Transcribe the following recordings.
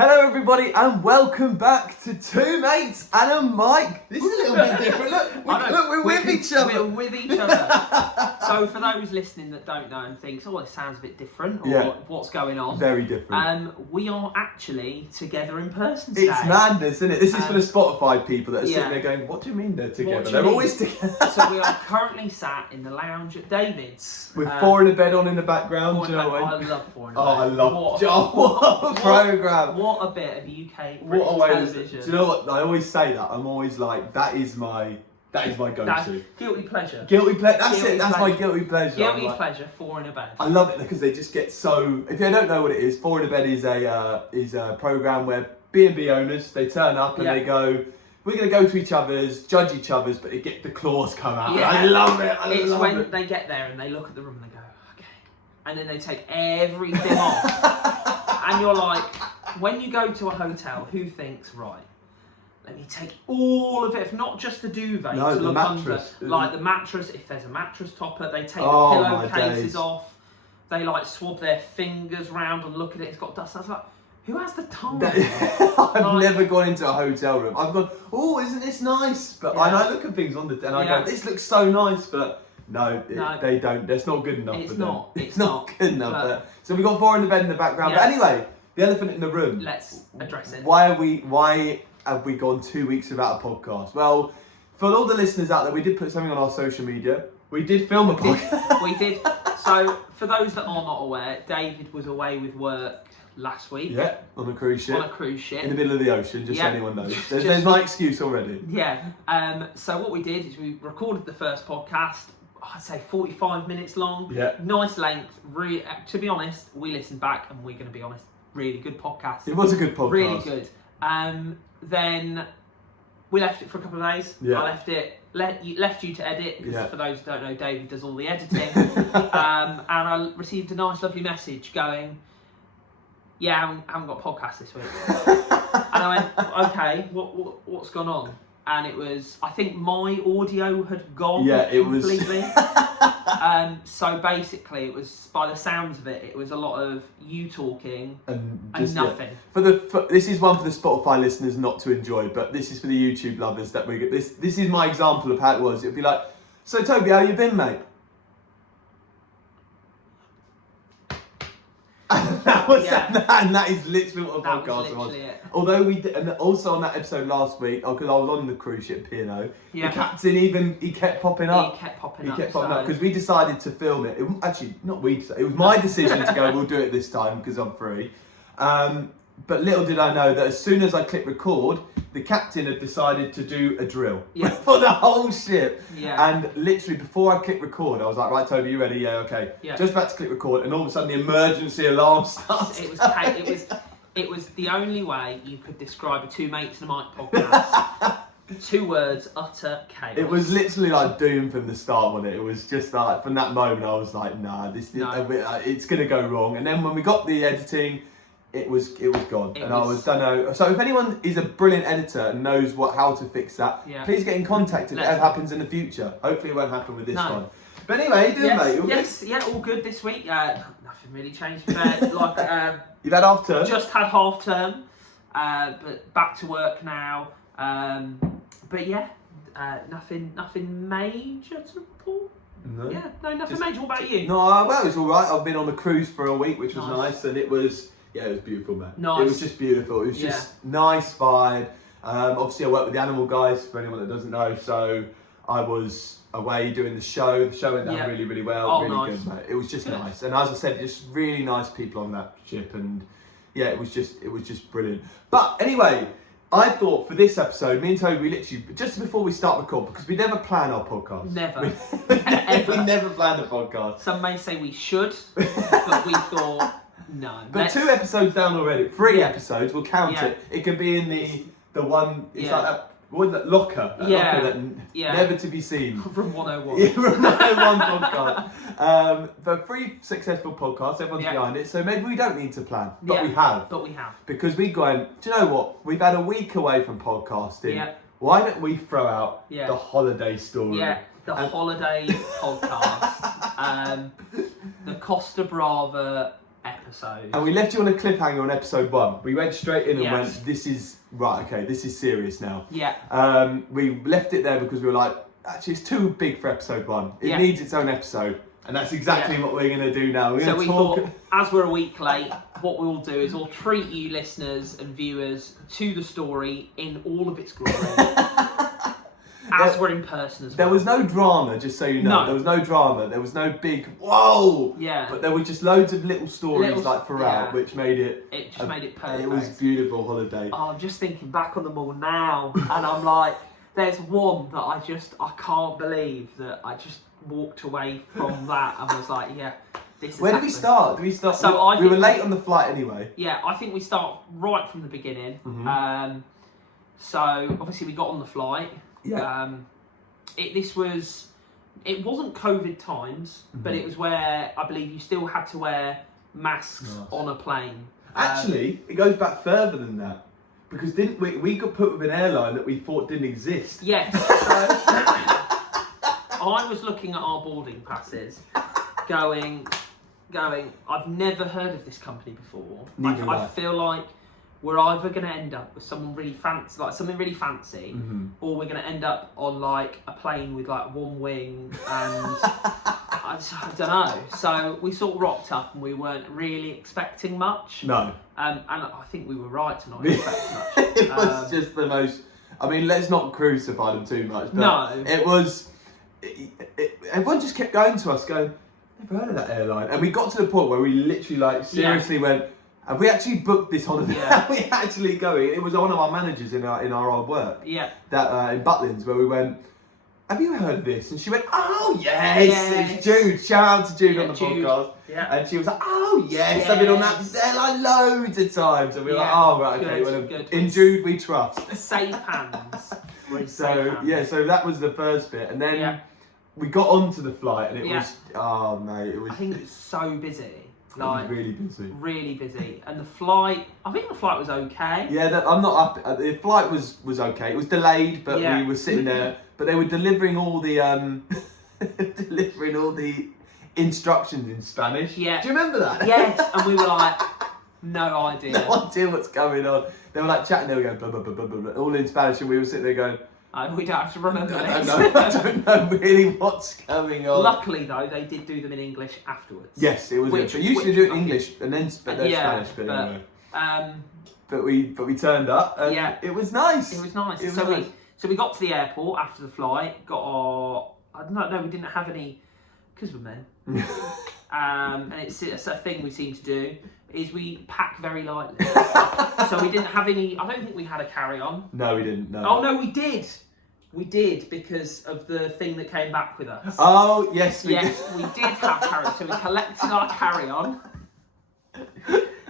Hello everybody and welcome back to Two Mates and a Mic. This is a little bit different. Look, we're with each other. We're with each other. So for those listening that don't know and think, oh, this sounds a bit different, or what's going on? Very different. We are actually together in person today. It's madness, isn't it? This is for the Spotify people that are sitting there going, what do you mean they're together? They're always together. So we are currently sat in the lounge at David's. With Four in a Bed on in the background. I love Four in a Bed. I love what a programme. What a bit of UK What a way television. Do you know what? I always say that. I'm always like, that is my go-to. That's guilty pleasure. Guilty pleasure. That's it. That's my guilty pleasure. Guilty pleasure. Four in a Bed. I love it because they just get so. If you don't know what it is, Four in a Bed is a program where B&B owners, they turn up and they go, we're going to go to each other's, judge each other's, but they get the claws come out. Yeah. I love it. It's when they get there and they look at the room and they go, okay, and then they take everything off, and you're like, when you go to a hotel, who thinks, right, let me take all of it, not just the duvet to the look mattress. under, like the mattress, if there's a mattress topper, they take the pillowcases off, they like swab their fingers round and look at it, it's got dust. I was like, who has the time? I've never gone into a hotel room. I've gone, oh, isn't this nice? But and I look at things on the and I go, this looks so nice, but no, they don't. That's not good enough for them. It's not good enough. So we've got Four in the Bed in the background. But anyway, the elephant in the room. Let's address it. Why have we gone 2 weeks without a podcast? Well, for all the listeners out there, we did put something on our social media. We did film a podcast. We did. So for those that are not aware, David was away with work last week. Yeah, on a cruise ship. In the middle of the ocean, just so anyone knows. There's my excuse already. Yeah. So what we did is we recorded the first podcast, I'd say 45 minutes long. Yeah. Nice length. To be honest, we listened back and we're going to be honest, really good podcast. It was a good podcast. Really good. Then we left it for a couple of days. Yeah. I left you to edit, because for those who don't know, David does all the editing. And I received a nice, lovely message going, yeah, I haven't got a podcast this week. And I went, okay, what's gone on? And it was, I think my audio had gone completely. So basically, it was, by the sounds of it, it was a lot of you talking and nothing. This is one for the Spotify listeners not to enjoy, but this is for the YouTube lovers that we get. This is my example of how it was. It'd be like, so Toby, how you been, mate? And that is literally what the podcast was. Although we did, and also on that episode last week, because I was on the cruise ship P&O, the captain he kept popping up. He kept popping up because we decided to film it. Actually, not we decided. It was my decision to go. We'll do it this time because I'm free. But little did I know that as soon as I clicked record, the captain had decided to do a drill for the whole ship. Yeah. And literally before I clicked record, I was like, right, Toby, you ready? Yeah, okay. Yeah. Just about to click record, and all of a sudden the emergency alarm starts. It was the only way you could describe a Two Mates and a Mic podcast. 2 words, utter chaos. It was literally like doom from the start, wasn't it? It was just like, from that moment, I was like, nah, it's going to go wrong. And then when we got the editing, it was gone, I was done. So if anyone is a brilliant editor and knows how to fix that, please get in contact if it ever happens in the future. Hopefully it won't happen with this one. But anyway, how you doing, mate? All good this week. Nothing really changed. You've had half term? Just had half term, but back to work now. But nothing major to report. No. Yeah, nothing major. What about you? No, well, it was all right. I've been on the cruise for a week, which was nice, and it was beautiful, man. Nice. It was just beautiful. It was just nice vibe. Obviously, I work with the Animal Guys, for anyone that doesn't know. So I was away doing the show. The show went down really, really well. Really good, mate. It was just nice. And as I said, just really nice people on that ship. And it was just brilliant. But anyway, I thought for this episode, me and Toby, we literally, just before we start recording, because we never plan our podcast. Never. We never planned a podcast. Some may say we should, but we thought, no. But 2 episodes down already. 3 episodes, we'll count it. It can be in the one, it's like that, what is that, locker? Locker that never to be seen. From 101. From 101 podcast. But 3 successful podcasts, everyone's behind it, so maybe we don't need to plan. But we have. Because we go, do you know what? We've had a week away from podcasting. Yeah. Why don't we throw out the holiday story? Yeah, holiday podcast. The Costa Brava episode. And we left you on a cliffhanger on episode 1. We went straight in and Yes. went, this is, right, okay, this is serious now. Yeah. We left it there because we were like, actually, it's too big for episode 1. It needs its own episode. And that's exactly what we're going to do now. So we thought, as we're a week late, what we'll do is we'll treat you listeners and viewers to the story in all of its glory. As we're in person as well. There was no drama, just so you know. No. There was no drama. There was no big, whoa! Yeah. But there were just loads of little stories throughout, which made it... It just made it perfect. It was a beautiful holiday. Oh, I'm just thinking back on them all now, and I'm like, there's one that I can't believe that I just walked away from that and was like, yeah, this is Where did we start? Did we start? So we were late on the flight anyway. Yeah, I think we start right from the beginning. Mm-hmm. So obviously we got on the flight. Yeah. It wasn't COVID times, but it was where I believe you still had to wear masks on a plane. Actually, it goes back further than that. Because didn't we got put with an airline that we thought didn't exist. Yes. So I was looking at our boarding passes, going, I've never heard of this company before. I feel like we're either going to end up with someone really fancy, like something really fancy, or we're going to end up on like a plane with like one wing, and I don't know. So we sort of rocked up, and we weren't really expecting much. No. And I think we were right to not expect much. It was just the most. I mean, let's not crucify them too much. But No. It was. Everyone just kept going to us, going, "Never heard of that airline," and we got to the point where we literally, like, seriously went, "Have we actually booked this holiday? Yeah. Are we actually going?" It was one of our managers in our old work. Yeah. That in Butlins, where we went, "Have you heard of this?" And she went, "Oh yes, it's Jude." Shout out to Jude on the podcast. Yeah. And she was like, "Oh yes, I've been on that airline loads of times." And we were like, "Oh right, okay, good. In Jude we trust." Safe hands. So that was the first bit, and then we got onto the flight, and it was I think it was so busy. Like, it was really busy. Really busy. And the flight, I think the flight was okay. Yeah, I'm not up. The flight was okay. It was delayed, but we were sitting there. But they were delivering all the instructions in Spanish. Yeah. Do you remember that? Yes. And we were like, no idea. No idea what's going on. They were like chatting. They were going blah blah blah blah blah, all in Spanish, and we were sitting there going, we don't have to remember this. I don't know really what's going on. Luckily, though, they did do them in English afterwards. Yes, it was. They usually do it in English and then Spanish. But anyway. But we turned up. And it was nice. It was nice. Nice. So we got to the airport after the flight. Got our. I don't know. We didn't have any, because we're men. And it's a thing we seem to do. Is we pack very lightly. So we didn't have any. I don't think we had a carry-on. No, we didn't. No. Oh no, we did. We did, because of the thing that came back with us. Oh yes, we did. We did have carry-on. So we collected our carry-on.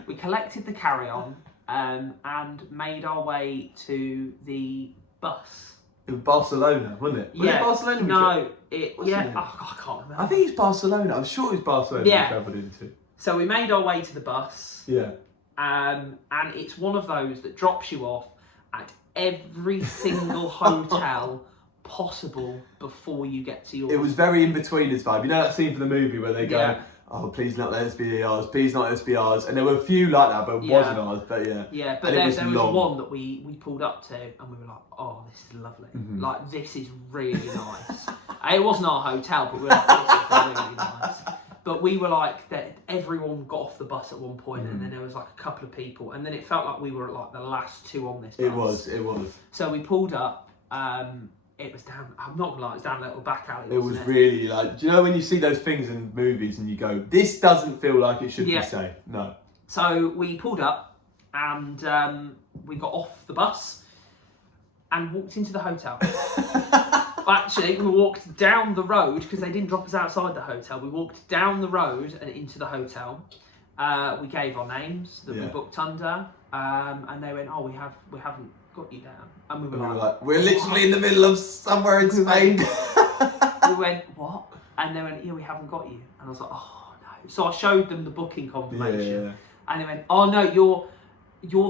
We collected the carry-on and made our way to the bus. It was Barcelona, wasn't it? Was it Barcelona? I can't remember. I think it's Barcelona. I'm sure it's Barcelona we travelled into. So we made our way to the bus. Yeah. And it's one of those that drops you off at every single hotel possible before you get to yours. It was very in-betweeners vibe. You know that scene from the movie where they go, "Oh, please not let us be ours, please not let us be ours." And there were a few like that, but it wasn't ours, but yeah. Yeah, but there was one that we pulled up to and we were like, "Oh, this is lovely. Like, this is really nice." It wasn't our hotel, but we were like, "This is really nice." But we were like, that everyone got off the bus at one point, and then there was like a couple of people, and then it felt like we were like the last two on this bus. It was. So we pulled up. It was down. I'm not gonna lie, it was down a little back alley. It was really like. Do you know when you see those things in movies and you go, "This doesn't feel like it should be safe"? No. So we pulled up, and we got off the bus, and walked into the hotel. Actually, we walked down the road, because they didn't drop us outside the hotel. We walked down the road and into the hotel. We gave our names that we booked under, and they went, "Oh, we haven't got you down." And we were like, "We're literally in the middle of somewhere in Spain." We went, "What?" And they went, "Yeah, we haven't got you." And I was like, "Oh no!" So I showed them the booking confirmation, and they went, "Oh no, you're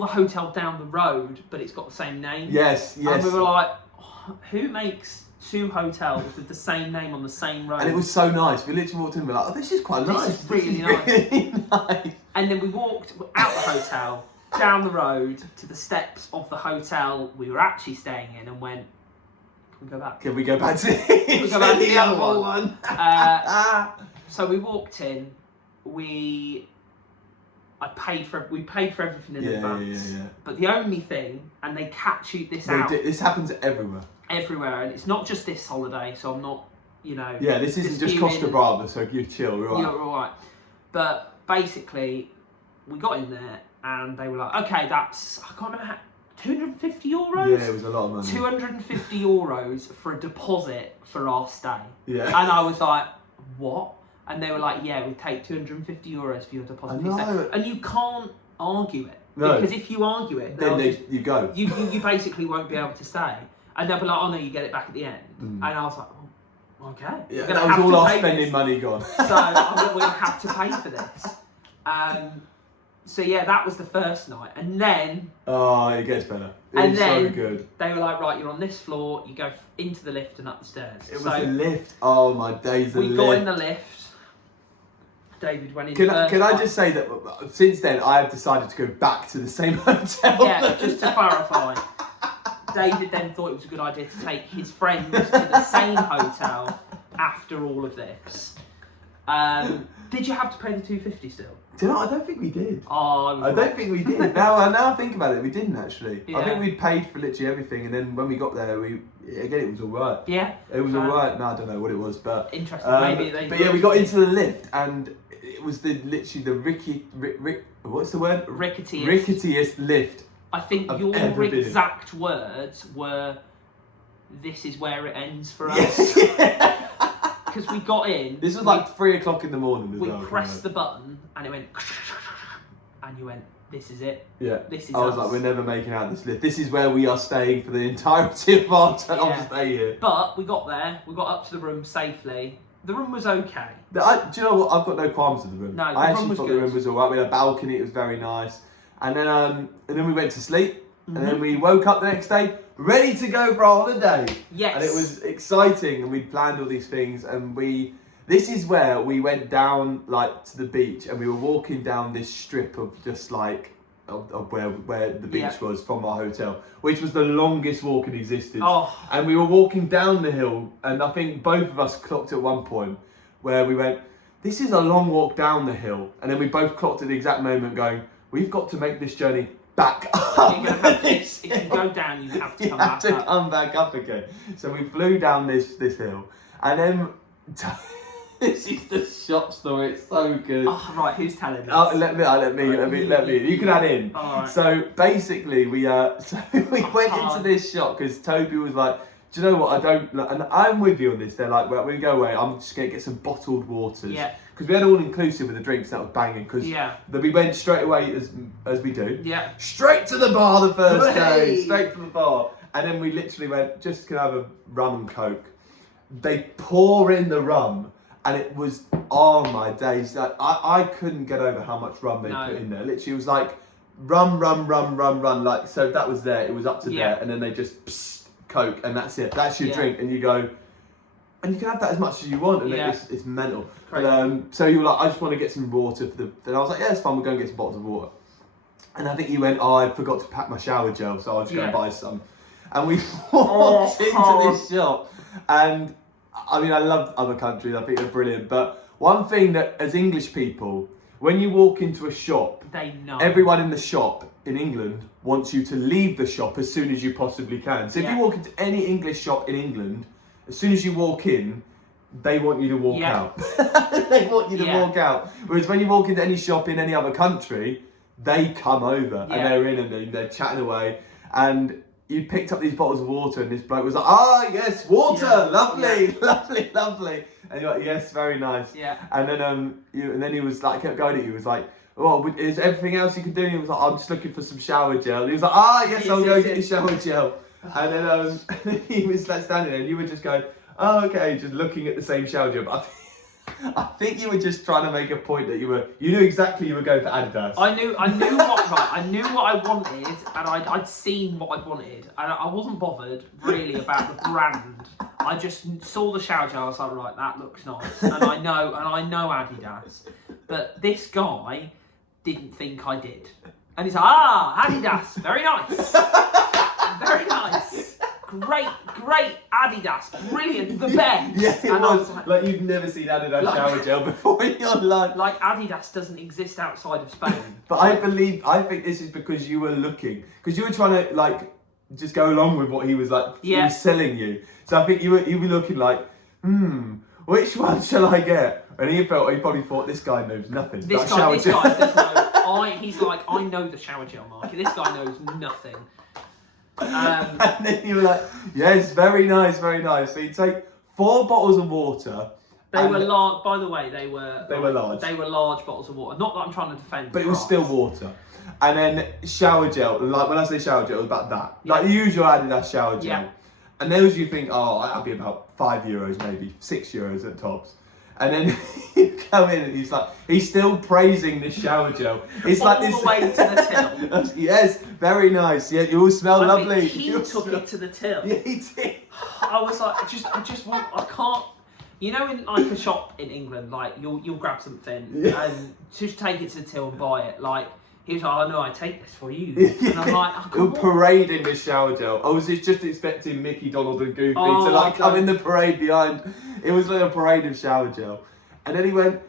the hotel down the road, but it's got the same name." Yes. And we were like, "Who makes 2 hotels with the same name on the same road. And it was so nice. We literally walked in and we were like, oh, this is quite nice. This is really nice. And then we walked out the hotel, down the road to the steps of the hotel we were actually staying in, and went, can we go back? Can we go back to the other one? So we walked in. We paid for everything in advance. Yeah. But the only thing, and they catch you this out. This happens everywhere. Everywhere, and it's not just this holiday. So I'm not, Yeah, this isn't just Costa Brava. So you chill. You're all right. You're all right. But basically, we got in there, and they were like, "Okay, that's I can't remember how, 250 euros." Yeah, it was a lot of money. 250 euros for a deposit for our stay. Yeah. And I was like, "What?" And they were like, "Yeah, we take 250 euros for your deposit." And you can't argue it. No. Because if you argue it, then you go. You basically won't be able to stay. And they'll be like, "Oh no, you get it back at the end." And I was like, "Oh, okay." Yeah, that was all our spending money gone. So we're going to have to pay for this. So yeah, that was the first night. And then... Oh, it gets better. It was so good. They were like, right, you're on this floor, you go into the lift and up the stairs. It was a lift. Oh my days, the lift. We got in the lift. David went in Can I just say that since then I have decided to go back to the same hotel? Yeah, just to clarify. David then thought it was a good idea to take his friends to the same hotel after all of this. Did you have to pay the 250 still? Do you know? I don't think we did. Oh, I don't think we did. Now I think about it, we didn't actually. Yeah. I think we paid for literally everything, and then when we got there, it was all right. Yeah, it was all right. No, I don't know what it was, but interesting. Maybe they. But yeah, we got into the lift, and it was what's the word? Ricketiest lift. I think your exact words were, "This is where it ends for us." Because we got in. This was like 3 o'clock in the morning. We pressed the button and it went, and you went, "This is it." Yeah. This is. I was like, "We're never making out this lift. This is where we are staying for the entirety of our stay here." But we got there. We got up to the room safely. The room was okay. Do you know what? I've got no qualms with the room. No, I actually thought the room was alright. We had a balcony. It was very nice. And then we went to sleep. And then we woke up the next day, ready to go for our holiday. Yes. And it was exciting, and we'd planned all these things, and this is where we went down to the beach, and we were walking down this strip of just of where the beach was from our hotel, which was the longest walk in existence. Oh. And we were walking down the hill, and I think both of us clocked at one point where we went, "This is a long walk down the hill," and then we both clocked at the exact moment going, "We've got to make this journey back up." If you go down, you have to come back up again. So we flew down this hill, and then this is the shop story. It's so good. Oh, right, who's telling us? Oh, let me. You can add in. All right. So basically, we went into this shop because Toby was like, "Do you know what? I don't." And I'm with you on this. They're like, "Well, we go away. I'm just gonna get some bottled waters." Yeah. Because we had all inclusive with the drinks, that was banging. Because we went straight away as we do. Yeah. Straight to the bar the first day. Straight to the bar, and then we literally went, "Just can I have a rum and coke?" They pour in the rum, and it was my days. I couldn't get over how much rum they put in there. Literally, it was like rum. Like so, that was there. It was up to there, and then they just coke, and that's it. That's your drink, and you go. And you can have that as much as you want, and it's mental. So you were like, "I just want to get some water for the." And I was like, "Yeah, it's fine. We'll go and get some bottles of water." And I think you went, "Oh, I forgot to pack my shower gel, so I'll just go and buy some." And we walked into this shop, and I mean, I love other countries. I think they're brilliant. But one thing that, as English people, when you walk into a shop, they know everyone in the shop in England wants you to leave the shop as soon as you possibly can. So if you walk into any English shop in England, as soon as you walk in, they want you to walk out. They want you to walk out. Whereas when you walk into any shop in any other country, they come over and they're in and they're chatting away. And you picked up these bottles of water, and this bloke was like, "Ah, yes, water, lovely. And you're like, "Yes, very nice." Yeah. And then he was like, kept going at you. He was like, "Oh, is there everything else you can do?" And he was like, "I'm just looking for some shower gel." And he was like, "Ah, yes, I'll go get your shower gel." And then he was like standing there, and you were just going, "Oh, okay," just looking at the same shower gel. But I think you were just trying to make a point that you knew exactly you were going for Adidas. I knew what I wanted, and I'd seen what I wanted, and I wasn't bothered really about the brand. I just saw the shower gel. I was like, right, that looks nice, and I know Adidas, but this guy didn't think I did, and he's like, Adidas, very nice, very nice. Great Adidas, brilliant, the best. Yeah, it was. Like you've never seen Adidas shower gel before in your life. Like Adidas doesn't exist outside of Spain. But I think this is because you were looking, because you were trying to like just go along with what he was like. He was selling you. So I think you were looking like, which one shall I get? And he probably thought this guy knows nothing. This guy does know. He's like, I know the shower gel market. This guy knows nothing. And then you were like, yes, very nice, very nice. So you take 4 bottles of water. They were large, by the way, they were large. They were large bottles of water. Not that I'm trying to defend. But it was still water. And then shower gel, like when I say shower gel, it was about that. Like the usual Adidas shower gel. Yeah. And those you think, that'll be about €5, maybe €6 at tops. And then you come in and he's still praising this shower gel. It's like this. All the way to the till. Yes, very nice. Yeah, you all smell lovely. He took it to the till. Yeah, he did. I was like, I can't. You know, in like a shop in England, like you'll grab something and just take it to the till and buy it. Like he was like, I take this for you. And I'm like, you're parading this shower gel. I was just expecting Mickey, Donald and Goofy to come in the parade behind. It was like a parade of shower gel. And then he went,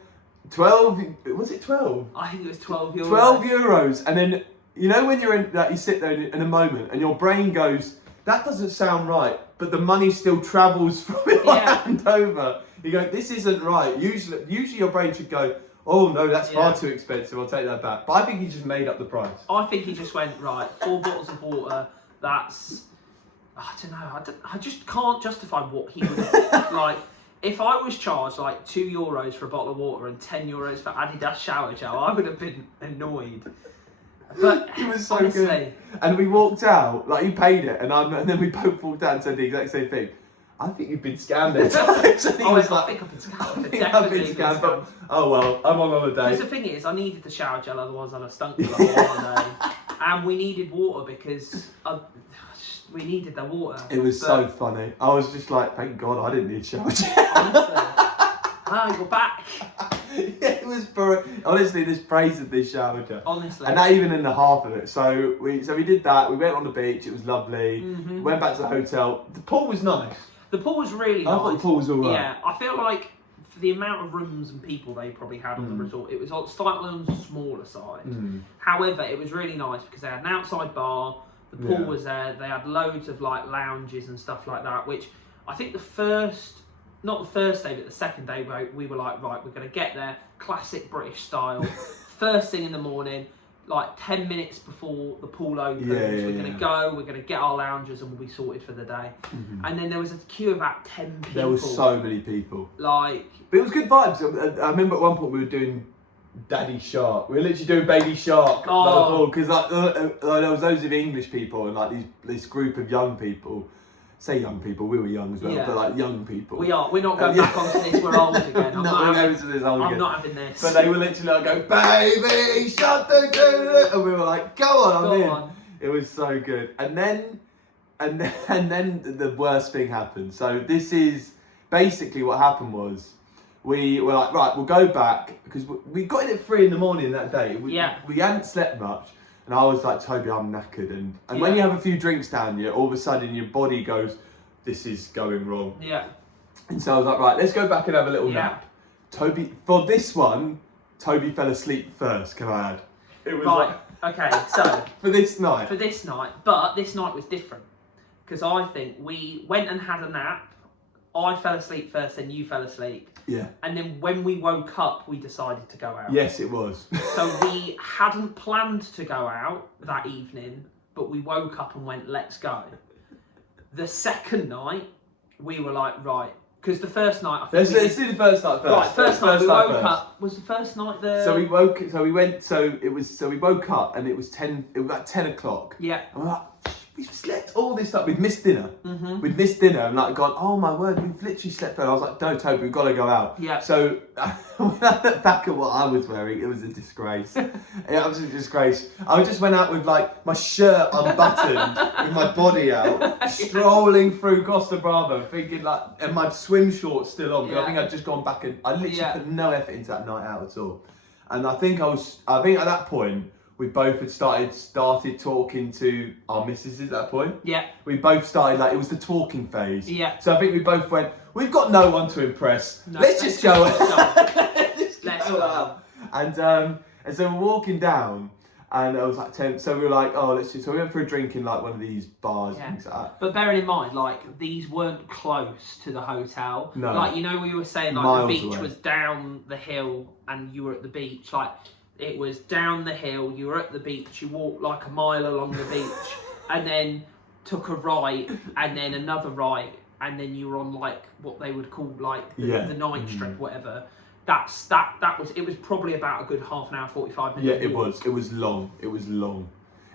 12, was it 12? I think it was €12. €12. And then, you know when you're in, like, you sit there in a moment and your brain goes, that doesn't sound right, but the money still travels from your hand over. You go, this isn't right. Usually your brain should go, oh no, that's far too expensive, I'll take that back. But I think he just made up the price. I think he just went, right, 4 bottles of water, that's, I don't know, I just can't justify what he would have, like, if I was charged like €2 for a bottle of water and €10 for Adidas shower gel, I would have been annoyed. But it was so good. And we walked out, like he paid it, and then we both walked out and said the exact same thing. I think you've been scammed there. I think I've been scammed. Definitely been scammed. But, oh well, I'm on holiday. Because the thing is, I needed the shower gel, otherwise I'd have stunk for the whole holiday. And we needed water because we needed the water. It was so funny. I was just like, thank God I didn't need shower gel. Honestly. You're back. It was honestly this praise of this shower gel. Honestly. And not even in the half of it. So we did that. We went on the beach. It was lovely. Mm-hmm. Went back to the hotel. The pool was nice. The pool was really nice. I thought the pool was alright. Yeah, I feel like for the amount of rooms and people they probably had on the resort, it was slightly on the smaller side. However, it was really nice because they had an outside bar. The pool was there. They had loads of like lounges and stuff like that, which I think not the first day, but the second day, we were like, right, we're going to get there, classic British style. First thing in the morning, like 10 minutes before the pool opens, we're going to go, we're going to get our lounges and we'll be sorted for the day. Mm-hmm. And then there was a queue of about 10 people. There was so many people. But it was good vibes. I remember at one point we were doing Daddy Shark. We were literally doing Baby Shark. Because there was loads of English people and like this group of young people. Say young people, we were young as well, but like young people. We are. We're not going back onto this, we're old again. I'm not having this. But they were literally like, go, baby, shut the door. And we were like, go on, I'm in. It was so good. And then the worst thing happened. So this is basically what happened was, we were like, right, we'll go back, because we got in at 3 a.m. that day. We hadn't slept much. And I was like, Toby, I'm knackered. And when you have a few drinks down you, all of a sudden your body goes, this is going wrong. Yeah. And so I was like, right, let's go back and have a little nap. Toby, for this one, Toby fell asleep first, can I add? It was okay, so. For this night. But this night was different. Because I think we went and had a nap. I fell asleep first, then you fell asleep. Yeah. And then when we woke up, we decided to go out. Yes, it was. So we hadn't planned to go out that evening, but we woke up and went, let's go. The second night, we were like, right. Because the first night, I think let's do the first night first. Right, first night we woke up. Was the first night there? So we woke up and it was about 10 o'clock. Yeah. And we're like, we've slept all this stuff. We'd missed dinner. Mm-hmm. We'd missed dinner and like gone, oh my word, we've literally slept there. I was like, no, Toby, we've got to go out. Yeah. So when I look back at what I was wearing, it was a disgrace. Absolute disgrace. I just went out with like my shirt unbuttoned, with my body out, strolling through Costa Brava, thinking like, and my swim shorts still on. Because I think I'd just gone back and I literally put no effort into that night out at all. And I think at that point, we both had started talking to our missuses at that point. Yeah. We both started, like, it was the talking phase. Yeah. So I think we both went, we've got no one to impress. No, let's just go out. Let's go out. And so we're walking down, and I was like, so we were like, oh, let's just, so we went for a drink in like one of these bars and things like that. But bearing in mind, like, these weren't close to the hotel. No. Like, you know, we were saying, like, Miles the beach away. was down the hill and you were at the beach. Like, it was down the hill, you were at the beach, you walked like a mile along the beach, and then took a right, and then another right, and then you were on like what they would call like the night strip, whatever. That was it was probably about a good half an hour, 45 minutes. Yeah, it was long.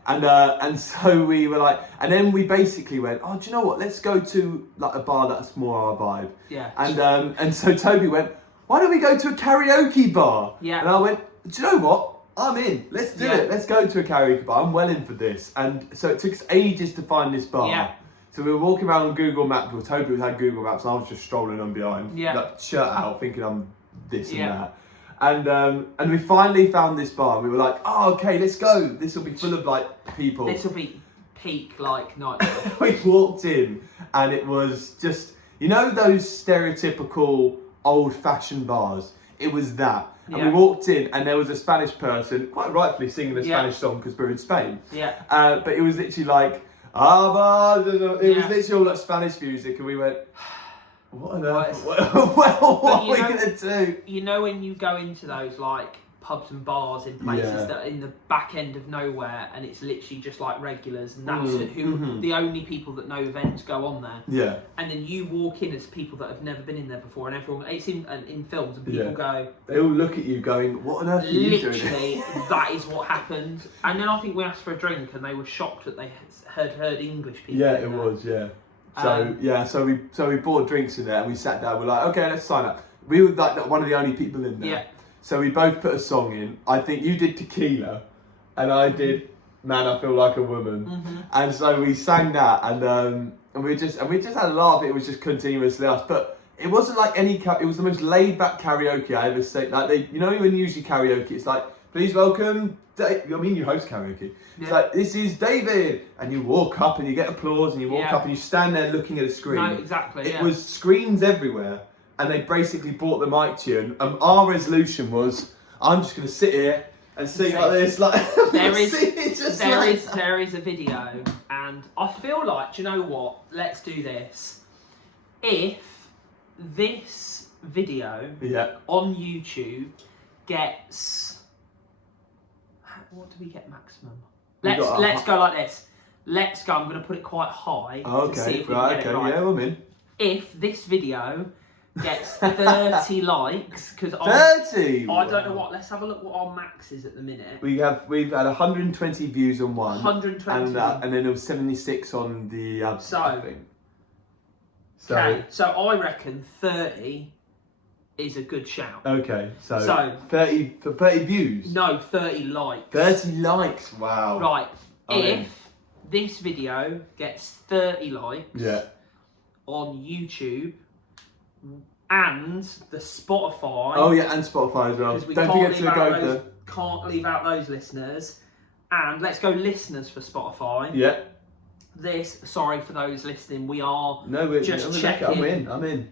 And so we were like, and then we basically went, oh, do you know what? Let's go to like a bar that's more our vibe. Yeah. And so Toby went, why don't we go to a karaoke bar? Yeah. And I went, do you know what? I'm in. Let's do it. Let's go to a karaoke bar. I'm well in for this. And so it took us ages to find this bar. Yeah. So we were walking around on Google Maps. Well, Toby had Google Maps, and I was just strolling on behind, like shirt out, thinking I'm this and that. And we finally found this bar. And we were like, oh, okay, let's go. This will be full of like people. This will be peak like night. We walked in, and it was just, you know, those stereotypical old-fashioned bars. It was that. And we walked in, and there was a Spanish person, quite rightfully singing a Spanish song because we're in Spain. Yeah. But it was literally like, it was literally all like Spanish music, and we went, what on earth? What are we going to do? You know when you go into those like pubs and bars in places that are in the back end of nowhere, and it's literally just like regulars, and that's the only people that know events go on there. Yeah. And then you walk in as people that have never been in there before, and everyone, it's in films, and people go, they all look at you going, what on earth are you doing? Literally, that is what happened. And then I think we asked for a drink, and they were shocked that they had heard English people. Yeah, it was. So we bought drinks in there, and we sat down. We're like, okay, let's sign up. We were like one of the only people in there. Yeah. So we both put a song in. I think you did Tequila, and I did Man, I Feel Like a Woman. Mm-hmm. And so we sang that, and we just had a laugh. It was just continuously us, but it wasn't like any. It was the most laid back karaoke I ever seen. Like you know, when usually karaoke, it's like, please welcome. You host karaoke. Yeah. It's like, this is David, and you walk up and you get applause, and you walk up and you stand there looking at a screen. No, exactly. It was screens everywhere. And they basically brought the mic to you, and our resolution was, I'm just going to sit here and sing like this. Like there is a video, and I feel like, do you know what? Let's do this. If this video on YouTube gets, what do we get maximum? Let's go like this. Let's go. I'm going to put it quite high to see if we can get it right. Yeah, I'm in. If this video gets 30 likes, because 30. I don't know what. Let's have a look what our max is at the minute. We've had 120 views on one. 120, and then there was 76 on the other. I think. So I reckon 30 is a good shout. Okay, so 30 for 30 views. No, 30 likes. 30 likes. Wow. Right. If this video gets 30 likes on YouTube. And the Spotify. Oh yeah, and Spotify as well. Don't forget to go there. Can't leave out those listeners. And let's go listeners for Spotify. Yeah. Sorry for those listening. We are just checking. I'm in.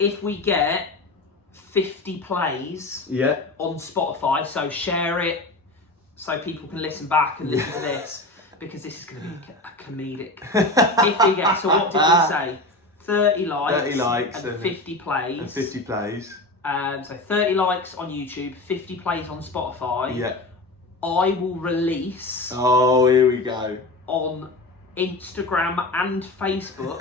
If we get 50 plays on Spotify, so share it so people can listen back and listen to this, because this is going to be a comedic. If we get, so what did we say? 30 likes and 50 plays. And 50 plays. So 30 likes on YouTube, 50 plays on Spotify. Yeah. I will release. Oh, here we go. On Instagram and Facebook,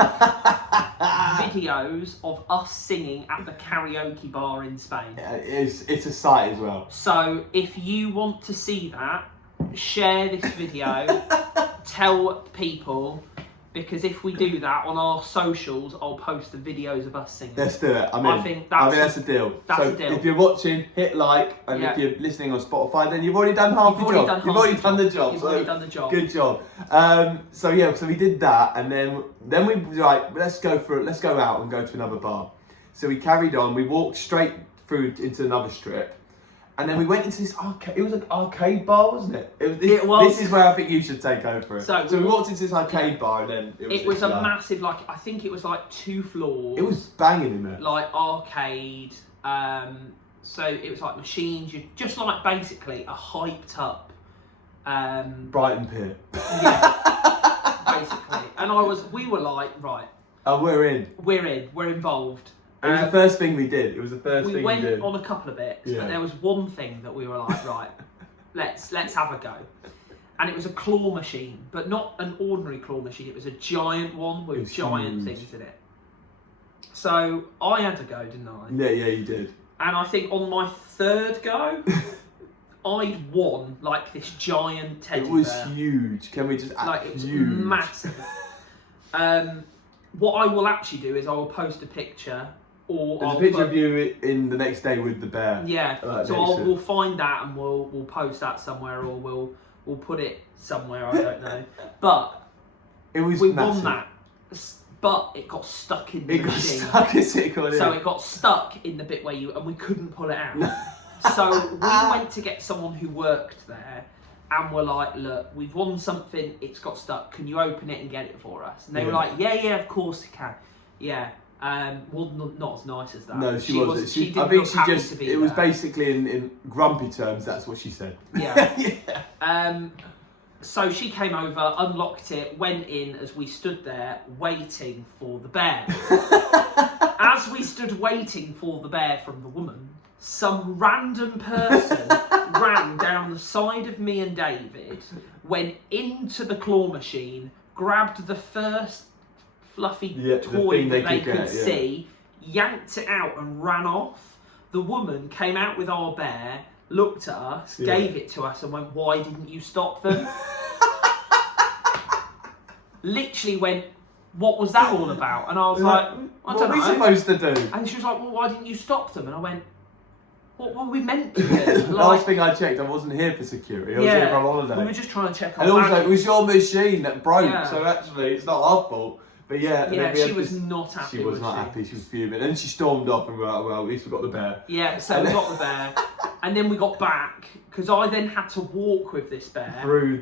videos of us singing at the karaoke bar in Spain. Yeah, it's a sight as well. So if you want to see that, share this video, tell people, because if we do that on our socials, I'll post the videos of us singing. Let's do it. I think that's a deal. That's so a deal. If you're watching, hit like, and if you're listening on Spotify, then you've already done half the job. You've already done the job. You've already done the job. Good job. So we did that, and then we were like, let's go out and go to another bar. So we carried on. We walked straight through into another strip. And then we went into this arcade. It was an arcade bar, wasn't it? It was. This is where I think you should take over. So we walked into this arcade bar, and then it was a massive, like, I think it was like 2 floors. It was banging in there. Like arcade. So it was like machines. You just like basically a hyped up. Brighton Pier. Yeah. Basically, and we were like, right. Oh, we're in. We're involved. It was the first thing we did. It was the first thing we did. We went on a couple of bits, but there was one thing that we were like, right, let's have a go. And it was a claw machine, but not an ordinary claw machine. It was a giant one with giant things in it. So I had to go, didn't I? Yeah, you did. And I think on my 3rd go, I'd won like this giant teddy bear. It was huge. Can we just it was massive. What I will actually do is I will post a picture. There's a picture of you in the next day with the bear. Yeah. We'll find that and we'll post that somewhere, or we'll put it somewhere. I don't know. But we won that. But it got stuck in the machine. So it got stuck in the bit where and we couldn't pull it out. So we went to get someone who worked there, and we're like, look, we've won something. It's got stuck. Can you open it and get it for us? And they were like, yeah, of course you can. Yeah. Well, not as nice as that. No, she wasn't. I think she just. It was basically in grumpy terms. That's what she said. Yeah. So she came over, unlocked it, went in as we stood there waiting for the bear. As we stood waiting for the bear from the woman, some random person ran down the side of me and David, went into the claw machine, grabbed the first fluffy toy that they could see, yanked it out and ran off. The woman came out with our bear, looked at us, gave it to us and went, why didn't you stop them? Literally went, what was that all about? And I was like, I don't know. What are we supposed to do? And she was like, well, why didn't you stop them? And I went, what were we meant to do? Last thing I checked, I wasn't here for security. I was here for a holiday. We were just trying to check. And also, it was your machine that broke, so actually, it's not our fault. But she was not happy. She was not happy. She was fuming, and she stormed off, and we were like, "Well, at least we got the bear." Yeah, so we got the bear, and then we got back because I then had to walk with this bear through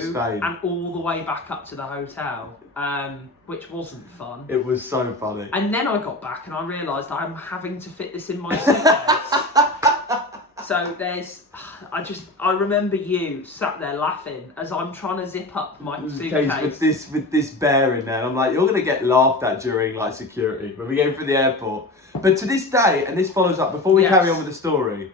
Spain and all the way back up to the hotel, which wasn't fun. It was so funny. And then I got back and I realised I'm having to fit this in my suitcase. So I remember you sat there laughing as I'm trying to zip up my suitcase with this bear in there. And I'm like, you're gonna get laughed at during like security when we go through the airport. But to this day, and this follows up before we carry on with the story,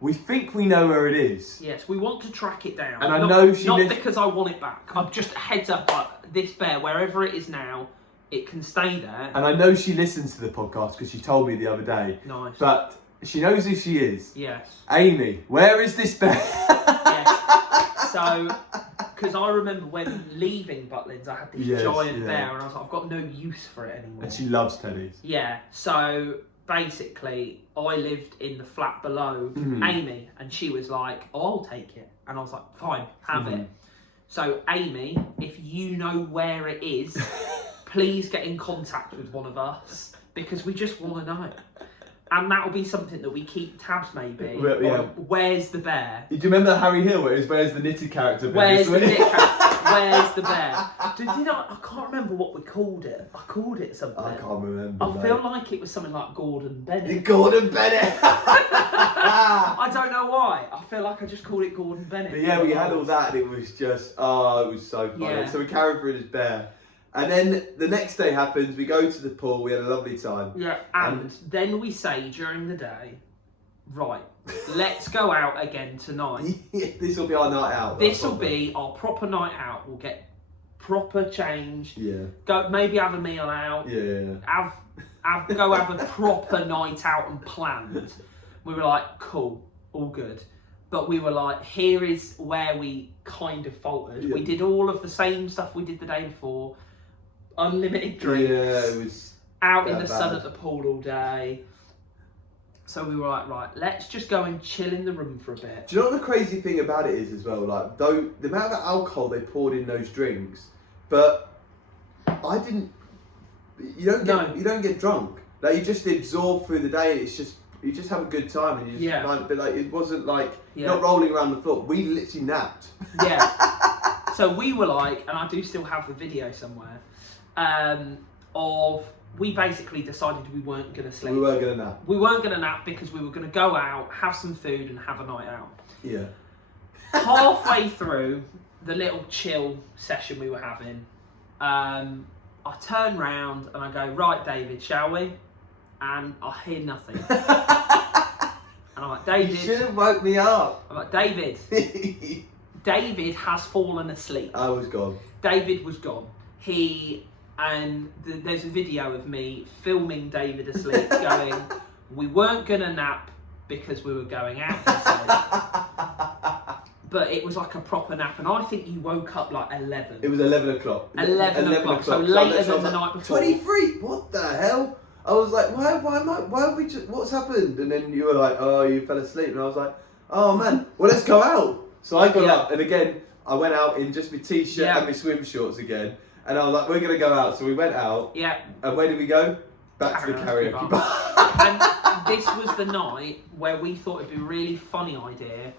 we think we know where it is. Yes, we want to track it down. And I know not because I want it back. I'm just heads up, this bear, wherever it is now, it can stay there. And I know she listens to the podcast because she told me the other day. Nice. But she knows who she is. Yes. Amy, where is this bear? Yes. So, because I remember when leaving Butlins, I had this giant bear, and I was like, I've got no use for it anymore. And she loves teddies. Yeah. So basically, I lived in the flat below Amy, and she was like, I'll take it, and I was like, fine, have it. So Amy, if you know where it is, please get in contact with one of us because we just want to know. And that'll be something that we keep tabs, maybe. On where's the bear? Do you remember Harry Hill? Where it was, where's the knitted character? Where's the knitted character? Where's the bear? I can't remember what we called it. I called it something. I can't remember. I feel like it was something like Gordon Bennett. Gordon Bennett. I don't know why. I feel like I just called it Gordon Bennett. But we had all that, and it was just, it was so funny. Yeah. So we carried through this bear. And then the next day happens, we go to the pool, we had a lovely time. Yeah, and then we say during the day, right, let's go out again tonight. This will be our night out. This will be our proper night out. We'll get proper changed. Yeah. Go maybe have a meal out. Yeah. Go have a proper night out and planned. We were like, cool, all good. But we were like, here is where we kind of faltered. Yeah. We did all of the same stuff we did the day before. Unlimited drinks. Yeah, it was out in the sun at the pool all day. So we were like, right, let's just go and chill in the room for a bit. Do you know what the crazy thing about it is as well? Like, though the amount of alcohol they poured in those drinks, but I didn't. You don't get drunk. Like, you just absorb through the day. And it's just you just have a good time, and you just but like it wasn't like not rolling around the floor. We literally napped. Yeah. So we were like, and I do still have the video somewhere, of. We basically decided we weren't going to sleep. We weren't going to nap. We weren't going to nap because we were going to go out, have some food and have a night out. Yeah. Halfway through the little chill session we were having, I turn round and I go, right, David, shall we? And I hear nothing. And I'm like, David. You should have woke me up. I'm like, David. David has fallen asleep. I was gone. David was gone. There's a video of me filming David asleep going, we weren't going to nap because we were going out, he said. But it was like a proper nap, and I think you woke up like 11. It was 11 o'clock. 11 o'clock, so later than the night before. 23? What the hell? I was like, why have we just, what's happened? And then you were like, oh, you fell asleep. And I was like, oh man, well, let's go out. So I got up, and again, I went out in just my t-shirt and my swim shorts again. And I was like, we're going to go out. So we went out. Yeah. And where did we go? Back to the karaoke bar. And this was the night where we thought it'd be a really funny idea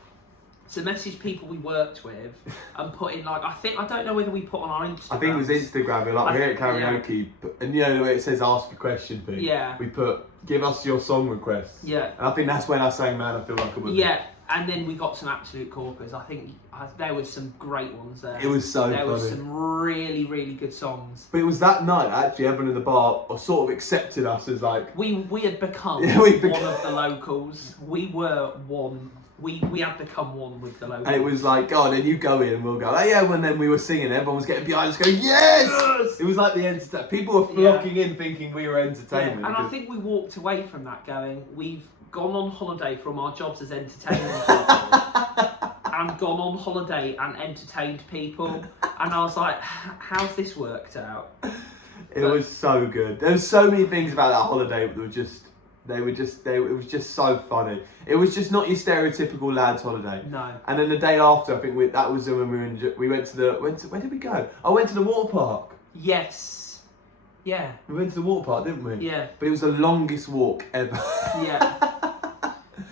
to message people we worked with and put in like, I don't know whether we put on our Instagram. I think it was Instagram. We're like, we're here at karaoke. And you know the way it says ask a question thing? Yeah. We put, give us your song requests. Yeah. And I think that's when I sang Man, I Feel Like a Woman. Yeah. And then we got some absolute corkers. I think there was some great ones there. It was so funny. There was some really, really good songs. But it was that night, actually, everyone in the bar sort of accepted us as like... We had become one of the locals. We were one. We had become one with the locals. And it was like, God, then you go in and we'll go, oh yeah, and then we were singing, everyone was getting behind us going, yes! It was like the entertainment. People were flocking in thinking we were entertainment. Yeah. And I think we walked away from that going, we've gone on holiday from our jobs as entertainment people and gone on holiday and entertained people, and I was like, how's this worked out? It was so good. There was so many things about that holiday that were just it was just so funny. It was just not your stereotypical lads holiday. No. And then the day after, I think that was when we went to where did we go? I went to the water park. Yes. Yeah. We went to the water park, didn't we? Yeah. But it was the longest walk ever. Yeah.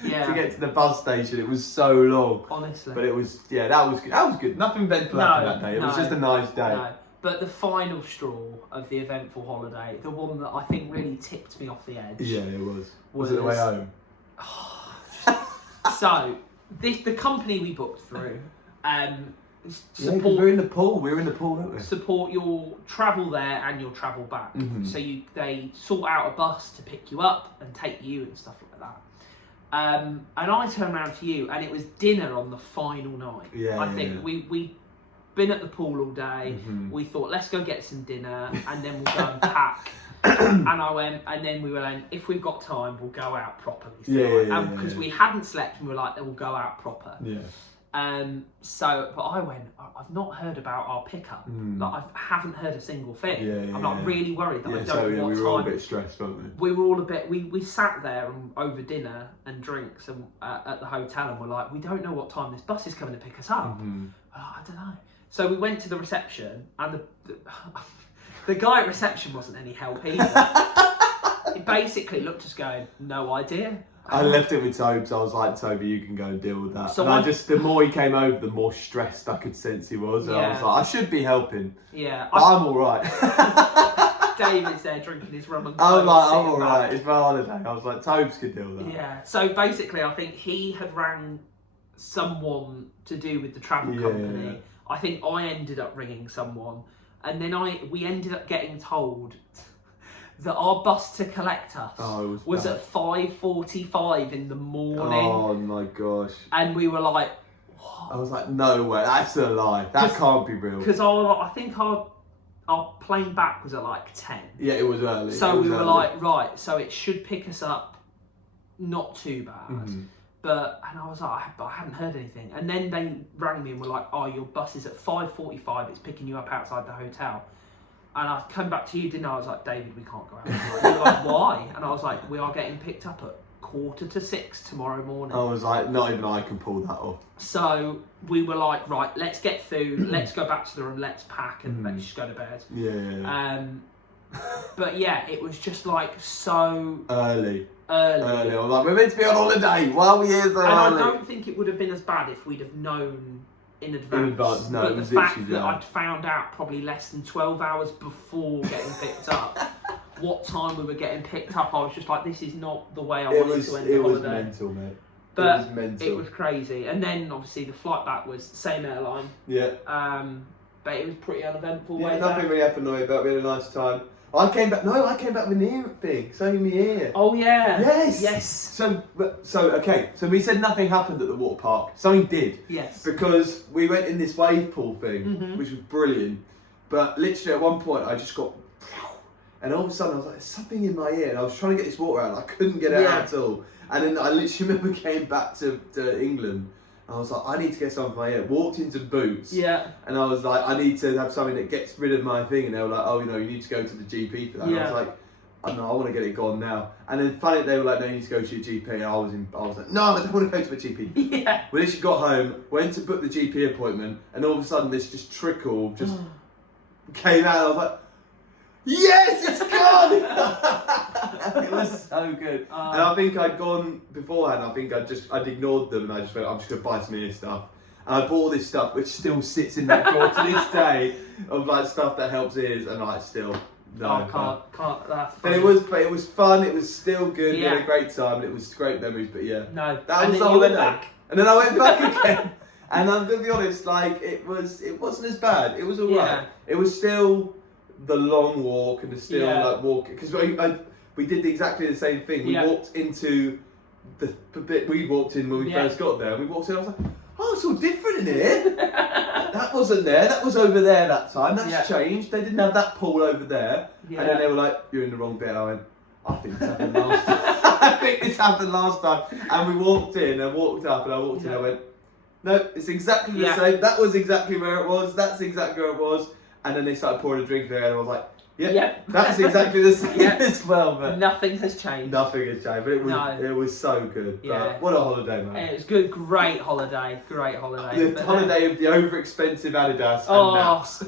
Yeah. To get to the bus station, it was so long. Honestly. But it was, that was good. That was good. Nothing eventful happened that day. It was just a nice day. No. But the final straw of the eventful holiday, the one that I think really tipped me off the edge. Yeah, it was. Was it the way home? So, the company we booked through, we're in the pool. We're in the pool, aren't we? Support your travel there and your travel back. Mm-hmm. So they sort out a bus to pick you up and take you and stuff like that. And I turned around to you, and it was dinner on the final night. Yeah, I think we been at the pool all day. Mm-hmm. We thought, let's go get some dinner, and then we'll go and pack. And I went, and then we were like, if we've got time, we'll go out properly. Because we hadn't slept, and we were like, we'll go out proper. Yeah. But I went, I've not heard about our pickup. Like, I haven't heard a single thing. I'm like really worried that I don't know what time. We were all a bit stressed, weren't we? We were all a bit, we sat there over dinner and drinks and at the hotel, and we're like, we don't know what time this bus is coming to pick us up. Mm-hmm. I don't know. So we went to the reception, and the guy at reception wasn't any help either. He basically looked at us going, no idea. I left it with Tobes. I was like, Toby, you can go and deal with that. So the more he came over, the more stressed I could sense he was. And I was like, I should be helping. Yeah. But I'm all right. David's there drinking his rum and I'm like, I'm all right. It's my holiday. I was like, Tobes could deal with that. Yeah. So basically, I think he had rang someone to do with the travel company. Yeah. I think I ended up ringing someone, and then we ended up getting told that our bus to collect us was at 5:45 in the morning. Oh my gosh. And we were like, what? I was like, no way, that's a lie. That can't be real. Because I think our plane back was at like 10. Yeah, it was early. So we were like, right, so it should pick us up not too bad. Mm-hmm. and I was like, but I hadn't heard anything. And then they rang me and were like, oh, your bus is at 5:45. It's picking you up outside the hotel. And I come back to you, didn't I? I was like, David, we can't go out. They were like, why? And I was like, we are getting picked up at 5:45 tomorrow morning. I was like, not even I can pull that off. So we were like, right, let's get food, let's go back to the room, let's pack, and let's just go to bed. Yeah. But yeah, it was just like so early. I was like, we're meant to be on holiday. Why are we here so early? I don't think it would have been as bad if we'd have known in advance. No, but the fact that I'd found out probably less than 12 hours before getting picked up what time we were getting picked up, I was just like, this is not the way I wanted to end the holiday. It was mental, mate. But it was mental. It was crazy. And then obviously the flight back was same airline. Yeah. But it was pretty uneventful. Yeah, nothing really happened on it, but we had a nice time. I came back with an ear thing, sewing me ear. Oh yeah. Yes. So okay. So we said nothing happened at the water park. Something did. Yes. Because we went in this wave pool thing, which was brilliant. But literally at one point I just got, and all of a sudden I was like, there's something in my ear, and I was trying to get this water out, and I couldn't get it out at all. And then I literally remember came back to England. I was like, I need to get something for my ear. Walked into Boots. Yeah. And I was like, I need to have something that gets rid of my thing. And they were like, oh, you need to go to the GP for that. And I was like, oh no, I want to get it gone now. And then finally they were like, no, you need to go to your GP. And I was like, no, I don't want to go to my GP. Yeah. We literally got home, went to book the GP appointment, and all of a sudden this just trickle just came out. And I was like, yes, it's gone! It was so good. And I think I'd gone beforehand, I'd ignored them, and I just went, I'm just going to buy some ear stuff. And I bought all this stuff, which still sits in that drawer to this day, of like stuff that helps ears, and like still, no. Can't, that's but it was fun, it was still good, we had a great time, and it was great memories, but yeah. No, that was the holiday. And then I went back again. And I'm going to be honest, like, it wasn't as bad, it was alright. Yeah. It was still the long walk and the still like walking, because we did exactly the same thing. We walked into the bit we walked in when we first got there, and we walked in. I was like, oh, it's all different in here. That wasn't there. That was over there that time. That's changed. They didn't have that pool over there. Yeah. And then they were like, you're in the wrong bit. I went, I think this happened last time. I think this happened last time. And we walked in and walked up, and I walked in. I went, no, it's exactly the same. That was exactly where it was. That's exactly where it was. And then they started pouring a drink there, and I was like, that's exactly the same as well. But nothing has changed. Nothing has changed, but it was so good. But what a holiday, man. It was good, great holiday. The holiday of the over-expensive Adidas and naps.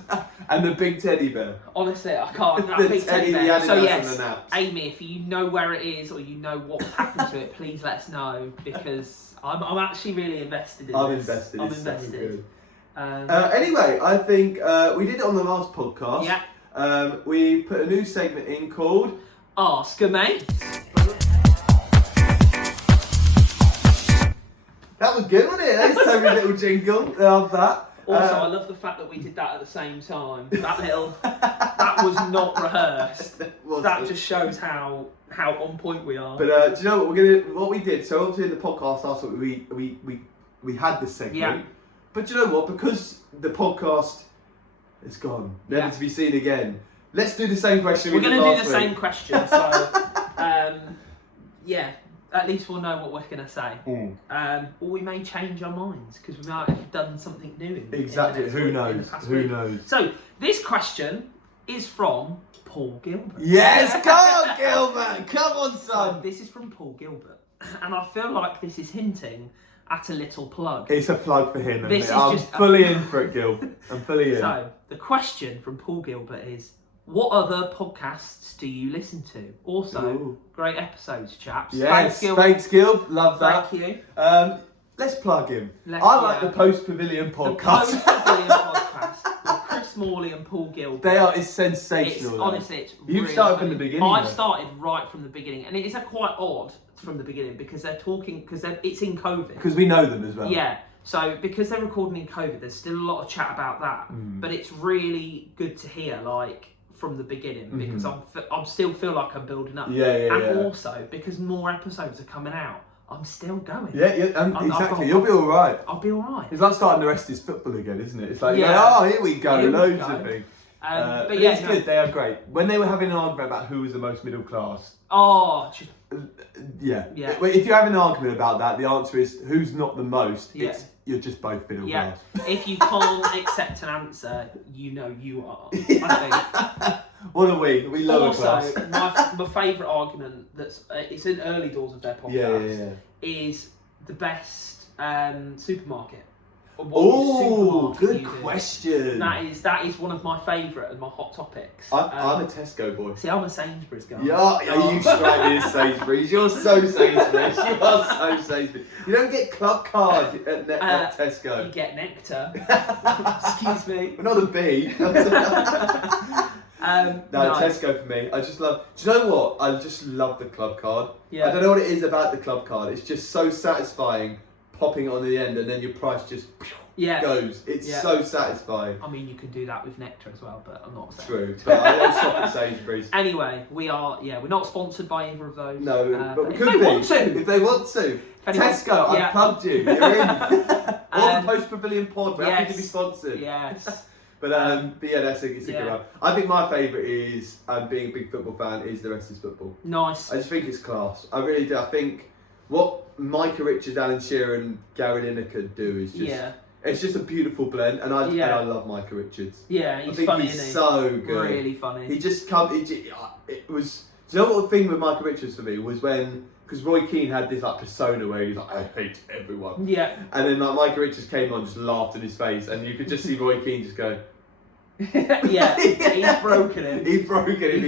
And the big teddy bear. Honestly, I can't. That big teddy bear. So yes, Amy, if you know where it is or you know what's happened to it, please let us know, because I'm actually really invested in this. I'm invested. So good. Anyway, I think we did it on the last podcast. Yeah. We put a new segment in called Ask a Mate. That was good, wasn't it? That's Toby's little jingle. I love that. Also, I love the fact that we did that at the same time. That was not rehearsed. That just shows how on point we are. But do you know what we did? So obviously in the podcast last week we had this segment. Yeah. But do you know what? Because the podcast is gone, never to be seen again. Let's do the same question. We're going to do the same question. So, at least we'll know what we're going to say. Or we may change our minds because we might have done something new. Exactly. Who knows? Who knows? So this question is from Paul Gilbert. Yes, come on, Gilbert. Come on, son. So this is from Paul Gilbert, and I feel like this is hinting at a little plug. It's a plug for him. I'm fully in for it, Gil. I'm fully in. So, the question from Paul Gilbert is, what other podcasts do you listen to? Also, great episodes, chaps. Yes, thanks, Gil. Love that. Thank you. Let's plug him. I like the Post Pavilion podcast. The Post Pavilion podcast with Chris Morley and Paul Gilbert. It's sensational. It's You've really started from the beginning. I've started right from the beginning, and it is quite odd from the beginning because they're talking, it's in COVID. Because we know them as well. Yeah. So because they're recording in COVID, there's still a lot of chat about that. But it's really good to hear, like, from the beginning, because I still feel like I'm building up. And also because more episodes are coming out, I'm still going. Exactly. You'll be all right. I'll be all right. It's like starting the rest is football again, isn't it? It's like, here we go, loads of things. But it's good. They are great. When they were having an argument about who was the most middle class. Yeah. If you have an argument about that, the answer is who's not the most. Yeah. You're just both middle class. If you can't accept an answer, you know you are. I think. What are we? We lower class. my favourite argument it's in early doors of their podcast is the best supermarket. Oh, good question. That is one of my favourite and my hot topics. I'm a Tesco boy. See, I'm a Sainsbury's guy. Yeah, you strike me as Sainsbury's. You're so Sainsbury's. You are so Sainsbury's. You don't get club card at Tesco. You get nectar. Excuse me. We're not a bee. No, Tesco for me. I just love. Do you know what? I just love the club card. Yeah. I don't know what it is about the club card. It's just so satisfying. Popping it on the end and then your price just goes. It's so satisfying. I mean, you can do that with nectar as well, but I'm not saying. True, but I don't shop at Sainsbury's. Anyway, we're not sponsored by either of those. No, but we could be. If they want to. Tesco, I've plugged you. You're in. Or the Post Pavilion Pod. We're happy to be sponsored. Yes. But yeah, it's a good one. I think my favourite is, being a big football fan, is The Rest Is Football. Nice. I just think it's class. I really do. I think what Micah Richards, Alan Shearer and Gary Lineker do is just it's just a beautiful blend, and I love Micah Richards. Yeah, he's I think funny, he's isn't he? So good. Really funny. He just it was. Do you know what the thing with Micah Richards for me was because Roy Keane had this persona where he was like, I hate everyone. Yeah. And then Micah Richards came on, just laughed in his face, and you could just see Roy Keane just go. He's broken him. He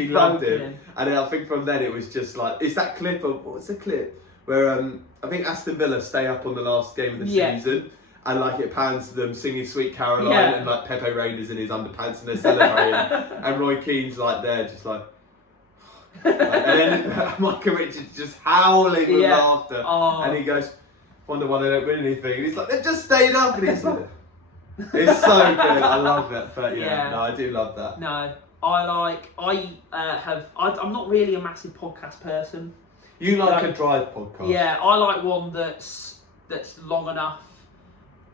loved him. And then I think from then it was just like, it's that clip of, what's the clip? Where I think Aston Villa stay up on the last game of the season, and it pans to them singing Sweet Caroline, and Pepe Reina's in his underpants and they're celebrating, and Roy Keane's there just and then Micah Richards just howling with laughter, and he goes, wonder why they don't win anything, and he's like, they've just stayed up, and he's like, it's so good. I love that. But no, I do love that. No, I'm not really a massive podcast person. You like a drive podcast? Yeah, I like one that's long enough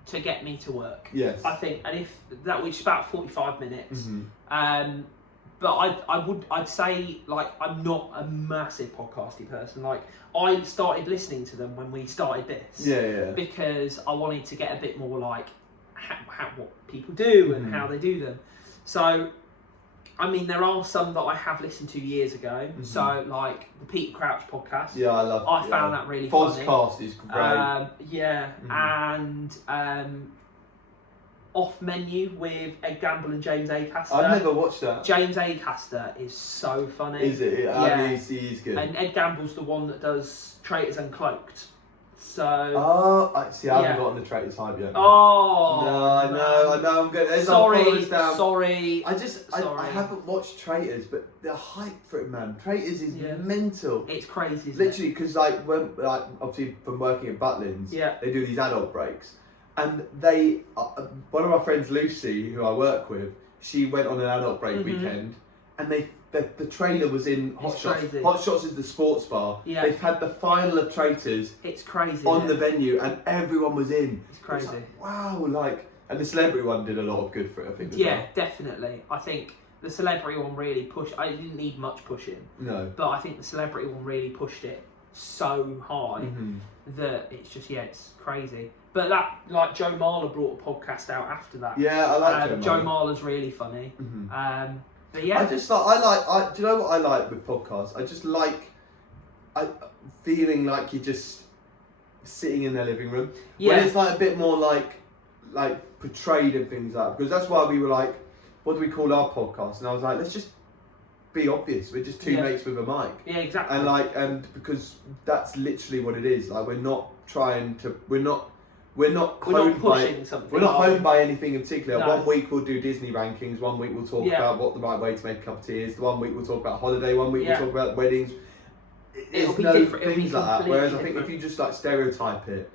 to get me to work. Yes. I think, and if that which is about 45 minutes. Mm-hmm. But I'd say I'm not a massive podcasty person. I started listening to them when we started this. Yeah. Because I wanted to get a bit more how what people do and how they do them. So, I mean, there are some that I have listened to years ago. Mm-hmm. So, the Peter Crouch podcast. Yeah, I found that really funny. Podcast is great. And Off Menu with Ed Gamble and James Acaster. I've never watched that. James Acaster is so funny. Is it? Yeah. He's good. And Ed Gamble's the one that does Traitors Uncloaked. So. Oh, I haven't gotten the Traitors hype yet. Oh. No, I know. I'm good. Sorry. I haven't watched Traitors, but the hype for it, man. Traitors is mental. It's crazy. Literally, because when obviously from working at Butlins, they do these adult breaks, and they one of my friends, Lucy, who I work with, she went on an adult break weekend, and the trailer was in Hot Shots. Crazy. Hot Shots is the sports bar. Yeah. They've had the final of Traitors. It's crazy. On the venue, and everyone was in. It's crazy. Wow, and the celebrity one did a lot of good for it, I think. Definitely. I think the celebrity one really pushed. I didn't need much pushing. No. But I think the celebrity one really pushed it so high that it's just it's crazy. But that Joe Marler brought a podcast out after that. Yeah, I like Joe Marler. Joe Marler's really funny. Mm-hmm. But yeah, do you know what I like with podcasts? I just like feeling like you're just sitting in their living room. Yeah. When it's a bit more like portrayed and things like that. Because that's why we were like, what do we call our podcast? And I was like, let's just be obvious. We're just two mates with a mic. Yeah, exactly. And because that's literally what it is. We're not pushing something. We're not honed by anything in particular. No. 1 week we'll do Disney rankings. 1 week we'll talk about what the right way to make a cup of tea is. 1 week we'll talk about holiday. 1 week we'll talk about weddings. There's no things like that. Whereas I think if you just stereotype it,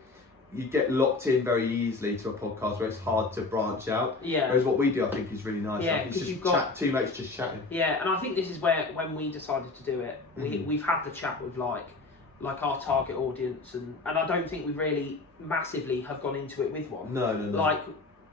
you get locked in very easily to a podcast where it's hard to branch out. Yeah. Whereas what we do, I think, is really nice. Yeah, it's just two mates just chatting. Yeah, and I think this is where when we decided to do it, we've had the chat with our target audience, and I don't think we really massively have gone into it with one. No.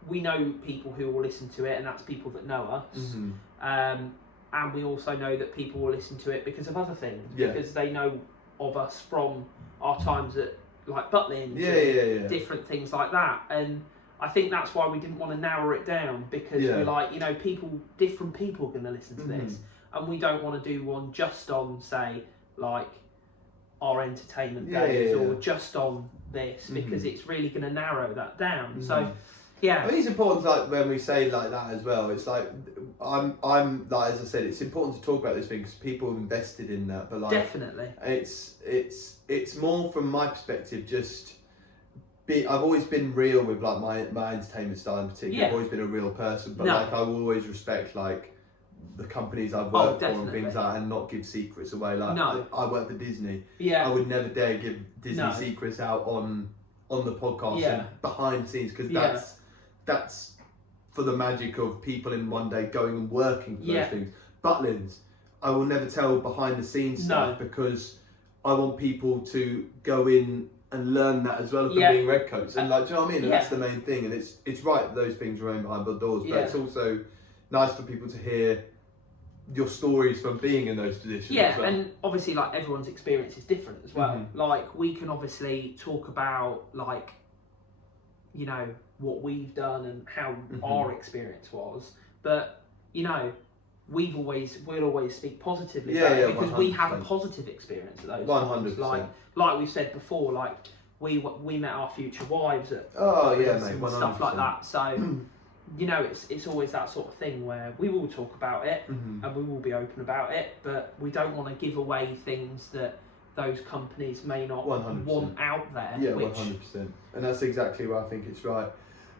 We know people who will listen to it, and that's people that know us. Mm-hmm. And we also know that people will listen to it because of other things, because they know of us from our times at like Butlins, different things like that. And I think that's why we didn't want to narrow it down, because we're like, you know, different people are going to listen to this, and we don't want to do one just on, say, like our entertainment days or just on this, because it's really going to narrow that down. So. Yeah, I think it's important, like when we say like that as well. It's like I'm like, as I said, it's important to talk about this thing because people invested in that. But like, definitely, it's more from my perspective. I've always been real with like my entertainment style in particular. I've always been a real person, but like I will always respect like the companies I've worked for and things like that, and not give secrets away. Like I work for Disney. Yeah, I would never dare give Disney secrets out on the podcast and behind the scenes, because that's for the magic of people in one day going and working for those things. Butlins, I will never tell behind the scenes stuff, because I want people to go in and learn that as well from being redcoats. And like, do you know what I mean? And that's the main thing. And it's right that those things remain behind the doors, but it's also nice for people to hear your stories from being in those positions as well. And obviously like everyone's experience is different as well. Like we can obviously talk about like, you know, what we've done and how our experience was, but you know, we'll always speak positively about it, because 100%. We have a positive experience at those 100%. times. Like we've said before, like we met our future wives at mate, stuff like that. So you know, it's always that sort of thing where we will talk about it and we will be open about it, but we don't want to give away things that those companies may not 100%. want out there. Yeah, 100%. And that's exactly where I think it's right.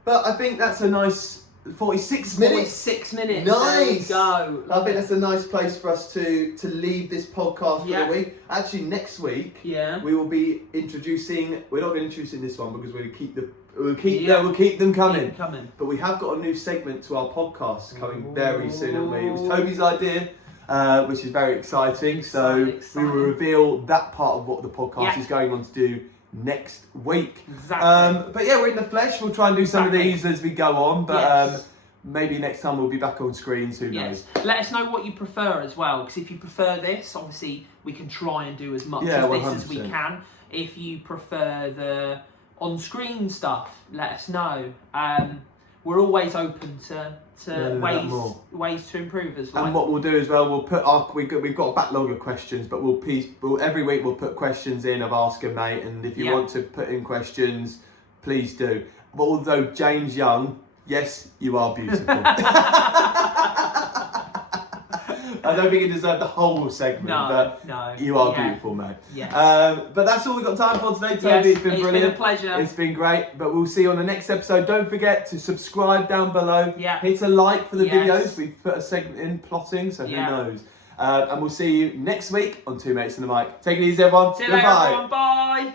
But I think that's a nice 46 minutes. 46 minutes. Nice. There we go. I think that's a nice place for us to leave this podcast for the week. Actually, next week we will be introducing. We're not going to introduce this one because we'll keep them coming. But we have got a new segment to our podcast coming very soon, haven't we? It was Toby's idea. Which is very exciting. So we will reveal that part of what the podcast is going on to do next week. Exactly. But we're in the flesh. We'll try and do some of these as we go on. But maybe next time we'll be back on screens. Who knows? Let us know what you prefer as well. Because if you prefer this, obviously we can try and do as much as 100%. this as we can. If you prefer the on-screen stuff, let us know. We're always open to ways to improve as well. And what we'll do as well, we'll put we've got a backlog of questions, but we'll every week we'll put questions in of Ask a Mate, and if you want to put in questions, please do. But although James Young, yes, you are beautiful. I don't think you deserve the whole segment, but you are beautiful, mate. Yes. But that's all we've got time for today, Toby. It's been brilliant. It's been a pleasure. It's been great. But we'll see you on the next episode. Don't forget to subscribe down below. Yeah. Hit a like for the videos. We've put a segment in plotting, so who knows. And we'll see you next week on Two Mates and the Mic. Take it easy, everyone. See you later, everyone. Bye.